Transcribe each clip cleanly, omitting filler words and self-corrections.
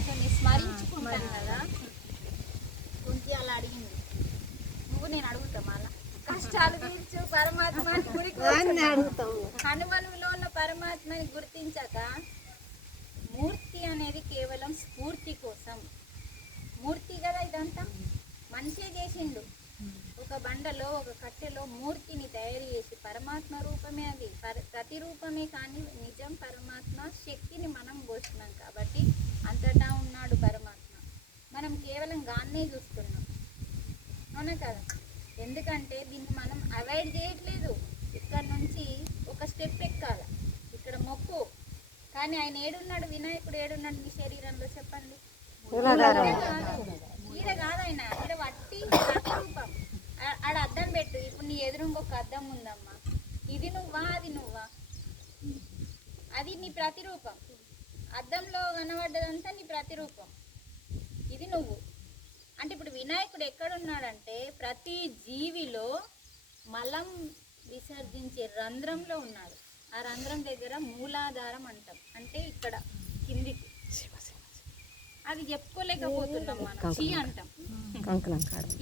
భగవంతుని స్మరించుకుంటాం కదా. కుంతి అలా అడిగింది, నువ్వు నేను అడుగుతాం అలా కష్టాలు తీర్చు పరమాత్మని గుడికి హనుమనులో ఉన్న పరమాత్మని గుర్తించక మూర్తి అనేది కేవలం స్ఫూర్తి కోసం. మూర్తి కదా ఇదంతా మనిషే చేసిండు. ఒక బండలో ఒక కట్టెలో మూర్తిని తయారు చేసి పరమాత్మ రూపమే అది ప్రతిరూపమే, కానీ నిజం పరమాత్మ శక్తిని మనం పోస్తున్నాం కాబట్టి అంతటా ఉన్నాడు పరమాత్మ. మనం కేవలం గాన్నే చూస్తున్నాం, అవునా కదా. ఎందుకంటే దీన్ని మనం అవాయిడ్ చేయట్లేదు. ఇక్కడ నుంచి ఒక స్టెప్ ఎక్కాలి, ఇక్కడ మొక్కు. కానీ ఆయన ఏడున్నాడు, వినాయకుడు ఏడున్నాడు మీ శరీరంలో చెప్పండి? ఈడ కాదు ఆయన, ఈడ వట్టి ప్రతిరూపం. ఆడ అద్దం పెట్టు, ఇప్పుడు నీ ఎదురు ఇంకొక అద్దం ఉందమ్మా, ఇది నువ్వా అది నువ్వా? అది నీ ప్రతిరూపం. అద్దంలో కనబడ్డదంతా నీ ప్రతిరూపం, ఇది నువ్వు. అంటే ఇప్పుడు వినాయకుడు ఎక్కడున్నాడంటే ప్రతి జీవిలో మలం విసర్జించే రంధ్రంలో ఉన్నాడు. ఆ రంధ్రం దగ్గర మూలాధారం అంటాం, అంటే ఇక్కడ కిందికి. అది చెప్పుకోలేకపోతున్నాం మనం, చీ అంటాం.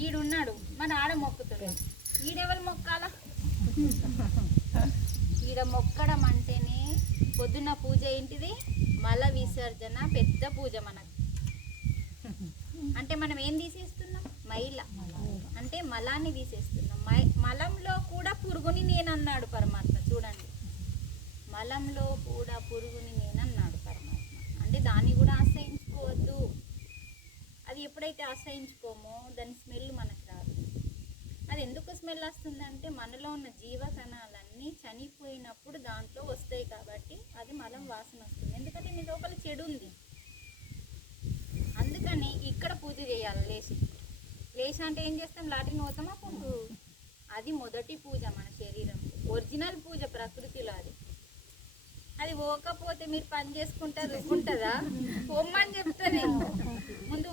ఈడున్నాడు, మన ఆడ మొక్కుతున్నాం. ఈడెవరు మొక్కాలా? ఈడ మొక్కడం అంటేనే పొద్దున్న పూజ ఏంటిది? మల విసర్జన, పెద్ద పూజ మనకు. అంటే మనం ఏం తీసేస్తున్నాం? మైల, అంటే మలాన్ని తీసేస్తున్నాం. మలంలో కూడా పురుగుని నేనన్నాడు పరమాత్మ. చూడండి, మలంలో కూడా పురుగుని నేనన్నాడు పరమాత్మ. అంటే దాన్ని కూడా ఆశ్రయించుకోవద్దు. అది ఎప్పుడైతే ఆశ్రయించుకోమో దాని స్మెల్ మనకు రాదు. అది ఎందుకు స్మెల్ వస్తుందంటే మనలో ఉన్న జీవకణాలన్నీ చనిపోయినప్పుడు దాంట్లో వస్తాయి కాబట్టి అది మలం వాసన వస్తుంది. ఎందుకంటే నీ లోపల చెడు ఉంది. అందుకని ఇక్కడ పూజ చేయాలి. లేచి అంటే ఏం చేస్తాం? లాటిన్ పోతామా పుండు. అది మొదటి పూజ మన శరీరం, ఒరిజినల్ పూజ ప్రకృతిలో. అది పోకపోతే మీరు పని చేసుకుంటా రుక్కుంటుందా? పొమ్మని చెప్తుంది, ముందు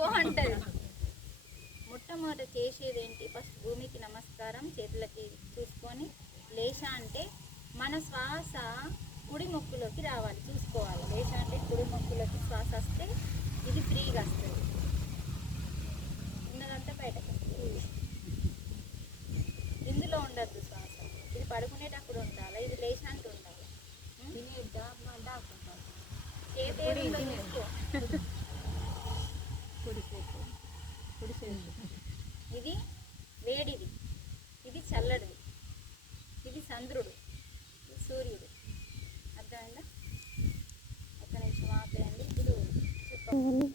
ఓ అంటది. మొట్టమొదట చేసేది ఏంటి? ఫస్ట్ భూమికి నమస్కారం, చేతులకి చూసుకొని లేచ అంటే మన శ్వాస కుడి ముక్కులోకి రావాలి, చూసుకోవాలి. లేచ అంటే కుడి ముక్కులోకి శ్వాస వస్తే ఇది ఫ్రీగా వస్తుంది, ఉన్నదంతా బయటకు వస్తుంది. ఇందులో ఉండద్దు శ్వాస, ఇది పడుకునేటప్పుడు ఉండాలి, ఇది లేచాంటి ఉండాలి. ఇది వేడిది, ఇది చల్లడిది, ఇది చంద్రుడు, ఇది సూర్యుడు. అర్థమైందా? ఒక్క నిమిషం ఆపేయండి. ఇప్పుడు చెప్పండి.